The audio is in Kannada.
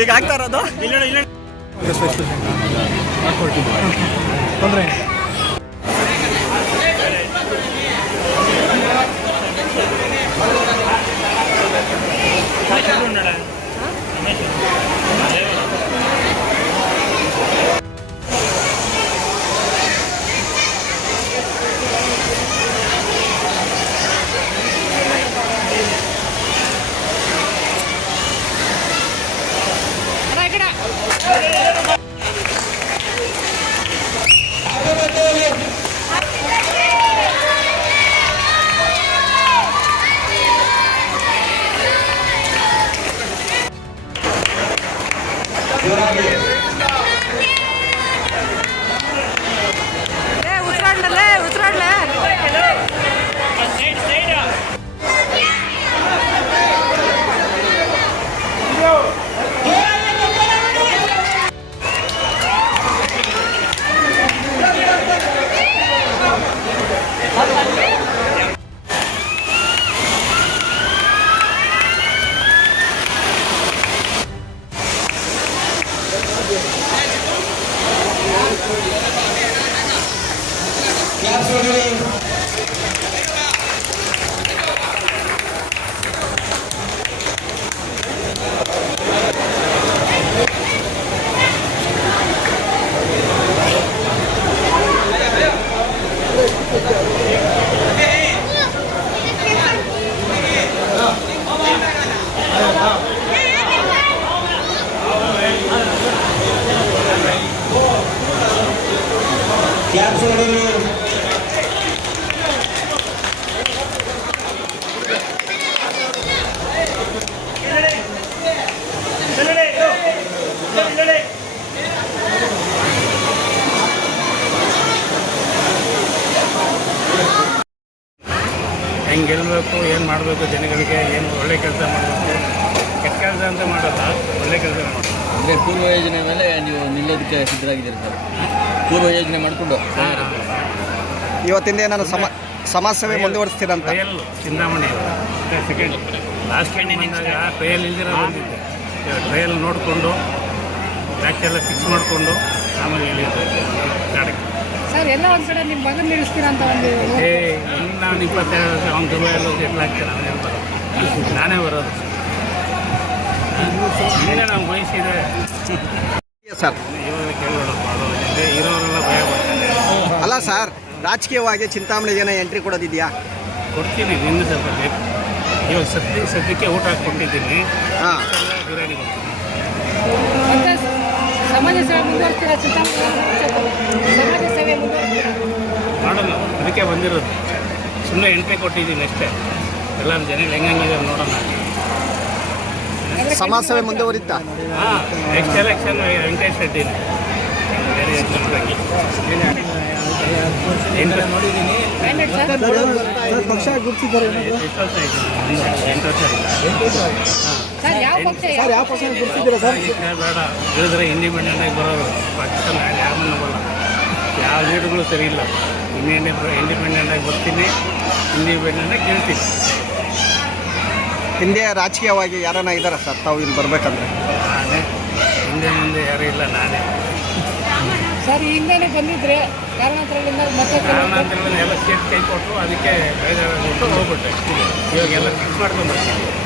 ಈಗ ಆಗ್ತಾ ಇರೋದು ತೊಂದರೆ ಹೆಂಗೆ ಗೆಲ್ಲಬೇಕು, ಏನು ಮಾಡಬೇಕು, ಜನಗಳಿಗೆ ಏನು ಒಳ್ಳೆ ಕೆಲಸ ಮಾಡಬೇಕು, ಕೆಟ್ಟ ಕೆಲಸ ಅಂತ ಮಾಡಲ್ಲ, ಒಳ್ಳೆ ಕೆಲಸ ಮಾಡಬೇಕು. ಅಂದರೆ ಪೂರ್ವ ಯೋಜನೆ ಮೇಲೆ ನೀವು ನಿಲ್ಲೋದಕ್ಕೆ ಸಿದ್ಧರಾಗಿದ್ದೀರಿ ಸರ್? ಪೂರ್ವ ಯೋಜನೆ ಮಾಡಿಕೊಂಡು ಇವತ್ತಿಂದ ಏನಾದ್ರು ಸಮಾಜ ಸೇವೆ ಮುಂದುವರಿಸ್ತೀರಂತ? Trial Chintamani second last time ಬಂದಾಗ ಟ್ರಯಲ್ ಇಲ್ದಿರೋ ಬಂದಿದ್ದೆ. ಟ್ರಯಲ್ ನೋಡಿಕೊಂಡು ಬ್ಯಾಕೆಲ್ಲ ಫಿಕ್ಸ್ ಮಾಡಿಕೊಂಡು ಆಮೇಲೆ ಹೇಳಿದ್ದೆ ಸರ್. ಎಲ್ಲ ಒಂದು ಕಡೆ ನಿಮ್ಮ ಮಗನ ನಿಲ್ಲಿಸ್ತೀರಾ ಅಂತ ಒಂದು ನಾನು 22 ವರ್ಷ ಅವ್ನು ದುಬೈಯಲ್ಲೂ ಸೆಟ್ಲ್ ಆಗ್ತೀನಿ, ಅವನೇ ಬರೋದು, ನಾನೇ ಬರೋದು. ಇನ್ನೇ ನಾವು ಬಯಸಿದೆ ಸರ್. ಇವಾಗ ಕೇಳೋಣಪ್ಪ, ಅದು ಇರೋರೆಲ್ಲ ಭಯ ಬರ್ತಾರೆ. ಅಲ್ಲ ಸರ್, ರಾಜಕೀಯವಾಗಿ ಚಿಂತಾಮಣಿಗೆ ಏನೋ ಎಂಟ್ರಿ ಕೊಡೋದಿದೆಯಾ? ಕೊಡ್ತೀನಿ, ನಿಂದು ಸ್ವಲ್ಪ ಬೇಕು. ಇವಾಗ ಸದ್ಯಕ್ಕೆ ಊಟ ಕೊಟ್ಟಿದ್ದೀನಿ. ಹಾಂ, ಬಿರಿಯಾನಿ ಕೊಡ್ತೀನಿ. ಸಮಾಜ ಸೇವೆ ಮುಂದುವರಿಸ್ತೀರಾ? ಸಮಾಜ ಸೇವೆ ಮುಂದುವರಿಸ್ತೀರಾ? ಮಾಡೋಣ, ಅದಕ್ಕೆ ಬಂದಿರೋದು. ಸುಮ್ಮನೆ ಎಂಟ್ರಿ ಕೊಟ್ಟಿದ್ದೀನಿ ಅಷ್ಟೇ. ಎಲ್ಲ ಜನಗಳು ಹೆಂಗಿದೆ ನೋಡೋಣ. ಸಮಾಜ ಸೇವೆ ಮುಂದುವರಿತಾ? ಹಾಂ, ನೆಕ್ಸ್ಟ್ ಎಲೆಕ್ಷನ್ ವೆಂಕಟೇಶ್ ರೆಡ್ಡಿನೇ. ಬೇರೆ ನೋಡಿದ್ದೀನಿ. ಪಕ್ಷ ಗುರುತಿದ್ದಾರೆ. 8 ವರ್ಷ ಸರ್. ಯಾವ ಪಕ್ಷ ಗುರುತಿದ್ದೀರಾ ಸರ್? ಬೇಡ ಹೇಳಿದ್ರೆ ಇಂಡಿಪೆಂಡೆಂಟಾಗಿ ಬರೋದು. ಪಾಕಿಸ್ತಾನ ಯಾರನ್ನೂ ಬರಲ್ಲ, ಯಾವ ಲೀಡರ್ಗಳು ಸರಿ ಇಲ್ಲ. ಇಂಡಿಪೆಂಡೆಂಟಾಗಿ ಬರ್ತೀನಿ, ಇಂಡಿಪೆಂಡೆಂಟಾಗಿ ಗೆಲ್ತೀನಿ. ಹಿಂದೆ ರಾಜಕೀಯವಾಗಿ ಯಾರನ್ನ ಇದ್ದಾರಾ ಸರ್ ತಾವು ಇಲ್ಲಿ ಬರಬೇಕಂದ್ರೆ? ನಾನೇ, ಹಿಂದೆ ಮುಂದೆ ಯಾರೂ ಇಲ್ಲ, ನಾನೇ. ಸರ್ ಹಿಂದೆ ಬಂದಿದ್ರೆ ಕಾರಣಾಂತರಗಳಿಂದ ಮತ್ತೆ ಎಲ್ಲ ಸೇರಿ ಕೈ ಕೊಟ್ಟರು, ಅದಕ್ಕೆ ಬೇಜಾರಾಗ್ಬಿಟ್ಟು ಹೋಗ್ಬಿಟ್ಟೆ. ಇವಾಗೆಲ್ಲ ಫಿಕ್ಸ್ ಮಾಡ್ಕೊಂಡು ಬರ್ತೀನಿ.